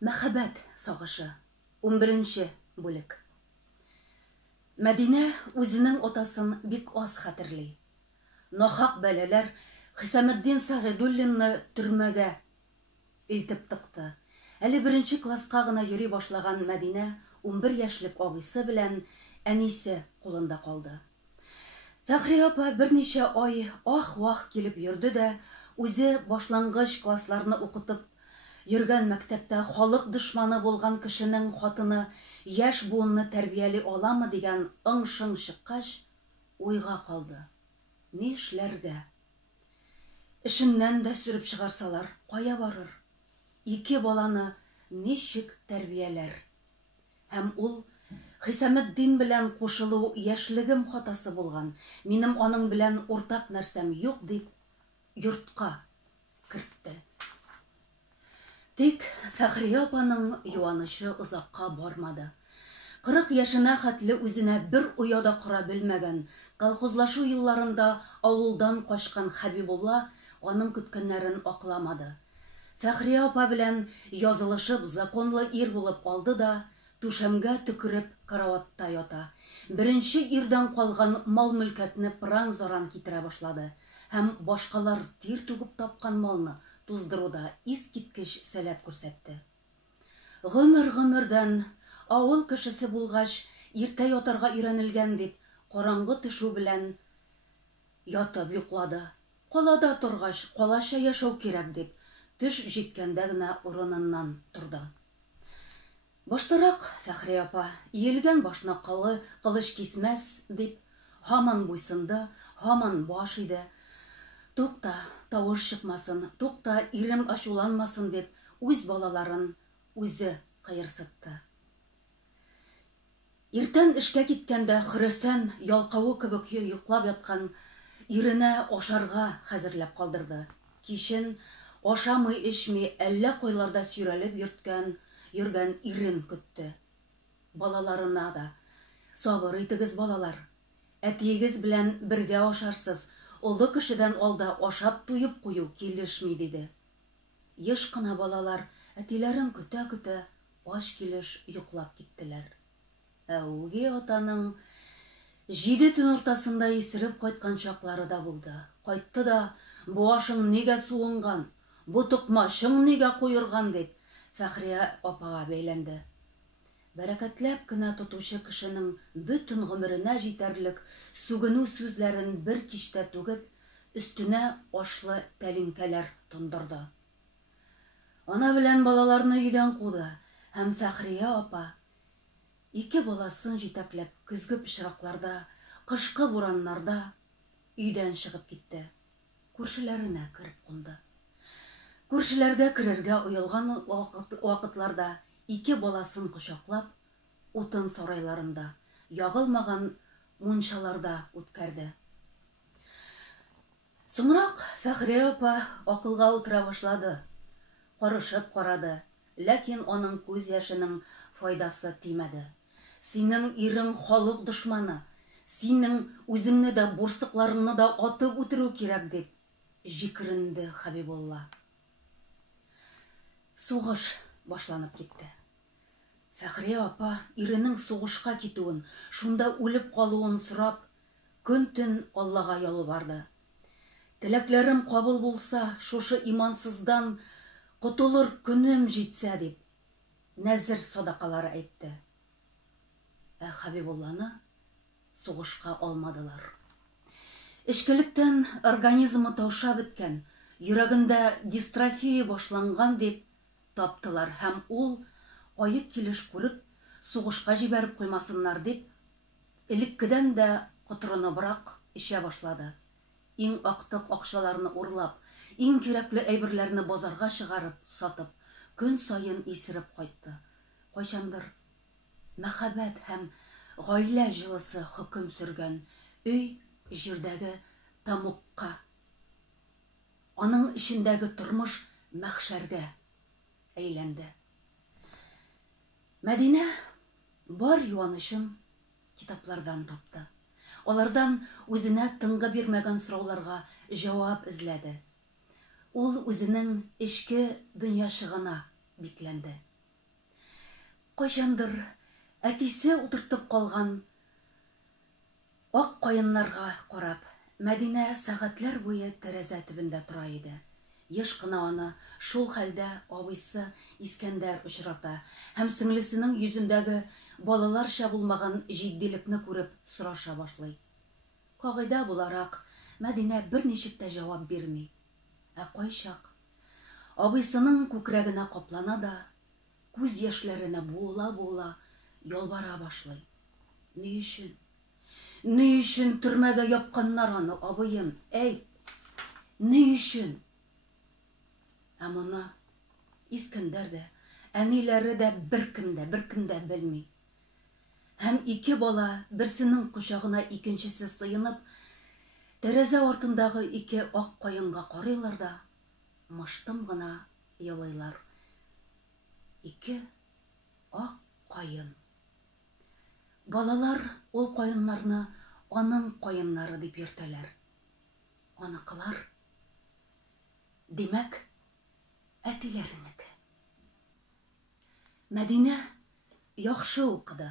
Мәхәббәт сагышы. 11-нче бүлек. Мәдинә үзенең атасын бик аз хәтерли. Нахак бәләләр Хисаметдин Сагыйдуллинны төрмәгә илтеп тыкты. Әле 1-нче класска гына йөри башлаган Мәдинә 11 яшьлек абыйсы белән әнисе кулында калды. Фәхри апа берничә ай ах-вах килеп йөрде дә, үзе башлангыч классларны укытып йөргән мәктәптә халык дошманы булган кешенең хатыны яшь буынны тәрбияли аламы дигән ың-шың чыккач, уйга калды. Ни эшләргә? Эшеннән дә сүреп чыгарсалар, кая барыр? 2 баланы ничек тәрбияләр? Һәм ул Хисаметдин белән кушылу яшьлегем хатасы булган, минем аның белән уртак нәрсәм юк дип йортка кертте. Тик Фәхри апаның юанышы озакка бармады. 40 яшенә хәтле үзенә бер уяда кыра белмәгән, колхозлашу елларында авылдан качкан Хәбибулла аның көткәннәрен акламады. Фәхри апа белән язылышып законлы ир булып алды да, түшәмгә төкереп караватта ята. Беренче ирдән калган мал-мөлкәтне пыран-заран китерә башлады һәм башкалар тир түгеп тапкан малны туздыруда искиткеч сәләт күрсәтте. Гомердән авыл кешесе булгач, иртә ятарга өйрәнелгән дип, караңгы төшү белән ятып йоклады. Калада торгач, калача яшәү кирәк дип, төш җиткәндә генә урыныннан торды. Баштарак Фәхри апа, иелгән башна кылыч кисмәс дип, һаман буйсынды, һаман баш иде. Тукта, тавыш чыкмасын, тукта, ирем ачуланмасын дип, үз балаларын үзе кыерсытты. Иртән эшкә киткәндә Хөрәсән ялкавы кебек йоклап яткан иренә ашарга хәзерләп калдырды. Кичен ашамый-эчми әллә кайларда сөйрәлеп йөргән ирен көтте. Балаларына да: "Сабыр итегез, балалар. Әтиегез белән бергә ашарсыз. Олы кешедән алда ашап туеп кую килешми", диде. Еш кына балалар әтиләрен көтә-көтә аш килеш йоклап киттеләр. Үги атаның 7 төн уртасында исереп кайткан чаклары да булды. Кайтты да: "Бу ашың нигә суынган? Бу тукмашың нигә куйырган?" дип Фәхри апага бәйләнде. Бәрәкәтләп кенә тотучы кешенең бөтен гомеренә җитәрлек сүгенү сүзләрен бер кичтә түгеп, өстенә ашлы тәлинкәләр тондырды. Ана белән балаларны өйдән куды һәм Фәхри апа 2 баласын җитәкләп көзге пычракларда, кышкы бураннарда өйдән чыгып китте. Күршеләренә кереп кунды. Күршеләргә керергә уелган вакытларда 2 баласын кочаклап, утын сарайларында, ягылмаган мунчаларда үткәрде. Соңрак Фәхри апа акылга утыра башлады. Карышып карады, ләкин аның күз яшенең файдасы тимәде. "Синең ирең халык дошманы, синең үзеңне дә, бурсыкларыңны да атып үтерү кирәк", дип җикеренде Хәбибулла. Сугыш башланып китте. Фәхри апа иренең сугышка китүен, шунда үлеп калуын сорап, көн-төн Аллага ялварды. "Теләкләрем кабул булса, шушы имансыздан котылыр көнем җитсә", дип нәзер садакалары әйтте. Хәбибулланы сугышка алмадылар. Эшкелектән организмы тауша беткән, йөрәгендә дистрофия башланган дип таптылар һәм ул, аек килеш күреп, сугышка җибәреп куймасыннар дип, элеккедән дә котырыныбрак эчә башлады. Иң актык акчаларны урлап, иң кирәкле әйберләрне базарга чыгарып, сатып, көн сайын исереп кайтты. Кайчандыр мәхәббәт һәм гаилә җылысы хөкем сөргән өй җирдәге тамукка, аның эчендәге тормыш мәхшәргә әйләнде. Мәдинә бар юанышын китаплардан тапты. Алардан үзенә тыңгы бирмәгән сорауларга җавап эзләде. Ул үзенең эчке дөньяшыгына бикләнде. Кайчандыр әтисе утыртып калган ак каеннарга карап, Мәдинә сәгатьләр буе тәрәзә төбендә тора иде. Еш кына аны шул хәлдә абыйсы Искәндәр очрата һәм сеңлесенең йөзендәге балаларча булмаган җитдилекне күреп сораша башлый. Кагыйдә буларак, Мәдинә берничек тә җавап бирми. Ә кайчак абыйсының күкрәгенә каплана да, күз яшьләренә буыла-буыла ялбара башлый. Ни өчен? Ни өчен төрмәгә япканнар аны, абыем? Әйт, ни өчен? Ә моны Искәндәр дә, әниләре дә беркем дә белми. Һәм ике бала берсенең кочагына икенчесе сыенып, тәрәзә артындагы ике ак каенга карыйлар да, мыштым гына елыйлар. Ике ак каен. Балалар ул каеннарны аның каеннары дип йөртәләр. Аныкылар, димәк, әтиләренеке. Мәдинә яхшы укыды.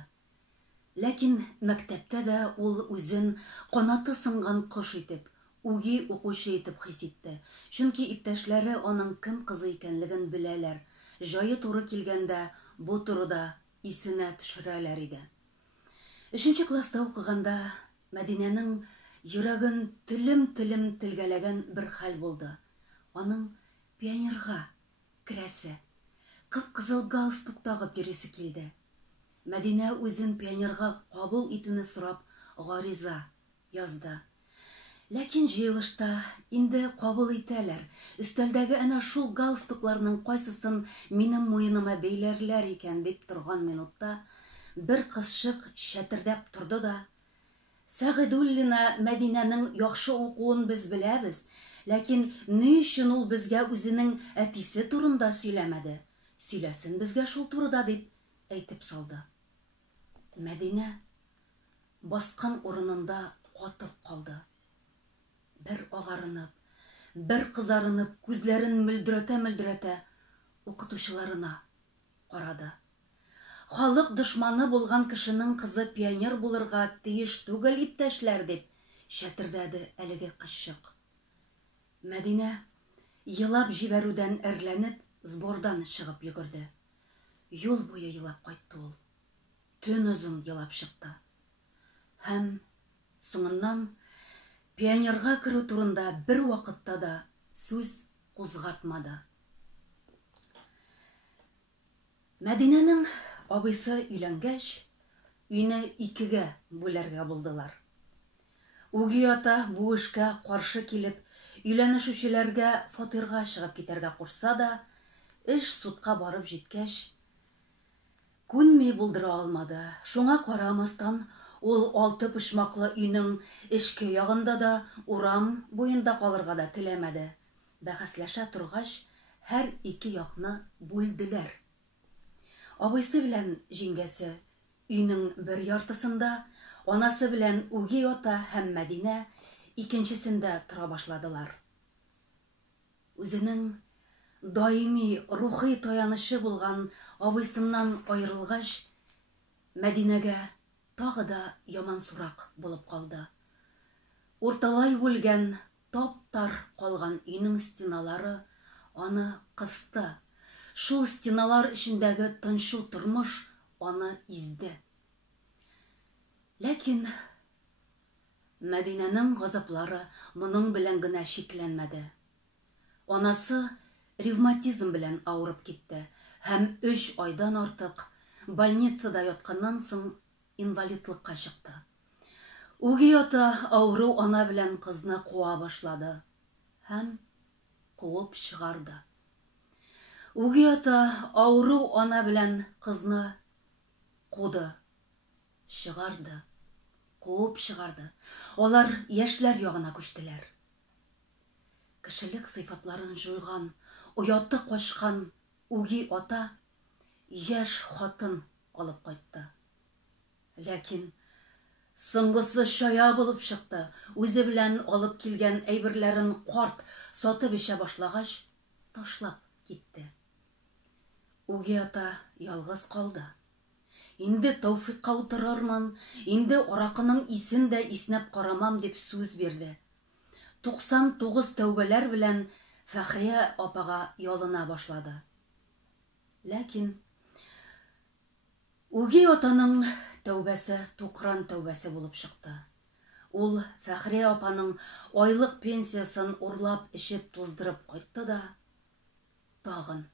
Ләкин мәктәптә дә ул үзен канаты сынган кош итеп, үги укучы итеп хис итте. Чөнки иптәшләре аның кем кызы икәнлеген беләләр. Җае туры килгәндә бу турыда исенә төшерәләр иде. 3нче класста укыганда Мәдинәнең йөрәген телем телгәләгән бер хәл булды. Аның пионерга керәсе, кып-кызыл галстук тагып йөрисе килде. Мәдинә үзен пионерга кабул итүне сорап гариза язды. Ләкин җыелышта инде кабул итәләр. Өстәлдәге әнә шул галстукларның кайсысын минем муеныма бәйләрләр икән дип торган минутта бер кызчык шәтердәп торды да: Сәгыйдуллина Мәдинәнең яхшы укуын без беләбез, ләкин ни өчен ул безгә үзенең әтисе турында сөйләмәде? Сөйләсен безгә шул турыда дип әйтеп салды. Мәдинә баскан урынында катып калды. Бер агарынып, бер кызарынып, күзләрен мөлдерәтә укытучыларына карады. Халык дошманы булган кешенең кызы пионер булырга тиеш түгел, иптәшләр, дип шәтердәде әлеге кызчык. Мәдинә елап җибәрүдән әрләнеп сбордан чыгып йөгерде. Юл буе елап кайтты ул. Төн озын елап чыкты. Һәм соңыннан пионерга керү турында бер вакытта да сүз кузгатмады. Мәдинәнең абыйсы өйләнгәч, өйне икегә бүләргә булдылар. Үги ата бу эшкә каршы килеп, өйләнешүчеләргә фатирга чыгып китәргә кушса да, эш судка барып җиткәч, күнми булдыра алмады. Шуңа карамастан, ул алты почмаклы өйнең эшке ягында да, урам буенда калырга да теләмәде. Бәхәсләшә торгач, һәр ике якны бүлделәр. Абыйсы белән җиңгәсе өйнең бер яртысында, анасы белән Үги ата һәм Мәдинә икенчесендә тора башладылар. Үзенең даими рухи таянышы булган абыйсыннан аерылгач, Мәдинәгә тагы да ямансурак булып калды. Урталай бүлгән, таптар калган өйнең стеналары аны кысты. Шул стеналар эчендәге тынчу тормыш аны изде. Ләкин Мәдинәнең газаплары моның белән генә шикләнмәде. Анасы ревматизм белән авырып китте һәм 3 айдан артык больницада ятканнан соң инвалидлыкка чыкты. Үги ата авыру ана белән кызны куа башлады һәм куып чыгарды. Үги ата авыру ана белән кызны куды, чыгарды, куып чыгарды. Алар яшьләр ягына күчтеләр. Кешелек сыйфатларын жуйган, уяты качкан Үги ата яшь хатын алып кайтты. Ләкин соңгысы шая булып чыкты. Үзе белән алып килгән әйберләрен карт сатып эчә башлагач, ташлап китте. Үги ата ялгыз калды. Инде Тәүфикка утырырмын, инде аракының исен дә иснәп карамам дип сүз бирде. 99 тәүбәләр белән Фәхрия апага ялына башлады. Ләкин үги атаның тәүбәсе тукран тәүбәсе булып чыкты. Ул Фәхрия апаның айлык пенсиясын урлап эчеп туздырып кайтты да тагын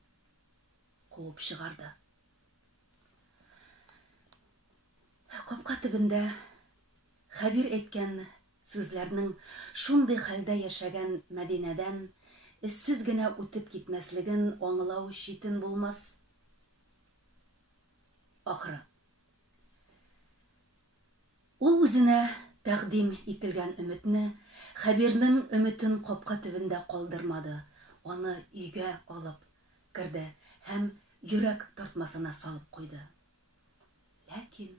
куып чыгарды. Капка төбендә Хәбир әйткән сүзләрнең шундый хәлдә яшәгән Мәдинәдән эссез генә үтеп китмәслеген аңлау читен булмас. Ахры. Ул үзенә тәкъдим ителгән өметне, Хәбирнең өметен капка төбендә калдырмады. Аны өйгә алып керде һәм йөрәк тартмасына салып куйды. Ләкин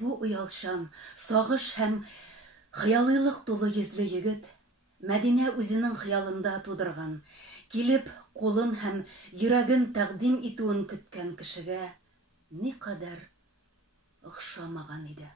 бу уялшан, сагыш һәм хыялыйлык тулы йөзле егет Мәдинә үзенең хыялында тудырган, килеп кулын һәм йөрәген тәкъдим итүен көткән кешегә никадәр охшамаган иде.